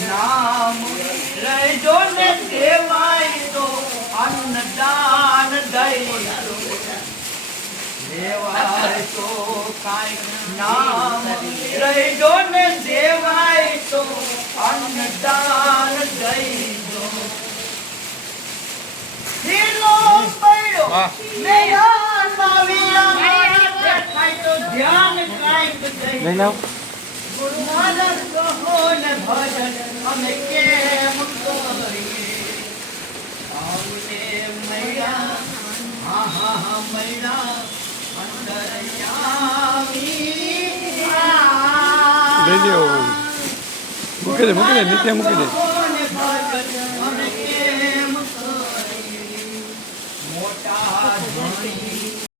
નામ રહેજો ને દેવાય તો અન્નદાન દઈશું દેવાય તો કાંઈ નામ રહેજો ને દેવાય તો અન્નદાન દઈશું ઢીલો પડ્યો મેદાનમાં વીરા દેખાય તો ધ્યાન કાંઈક દઈ ગુરુ મહારાજ કહો ને ભજન અમે કેમ કરીએ અમને મૈયા હા મૈયા અંતરયામી લઈ લ્યો મૂકી દે નીચે મૂકી દે અમે કેમ કરીએ મોટા ધણી